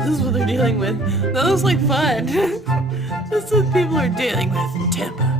This is what they're dealing with. That looks like fun. This is what people are dealing with in Tampa.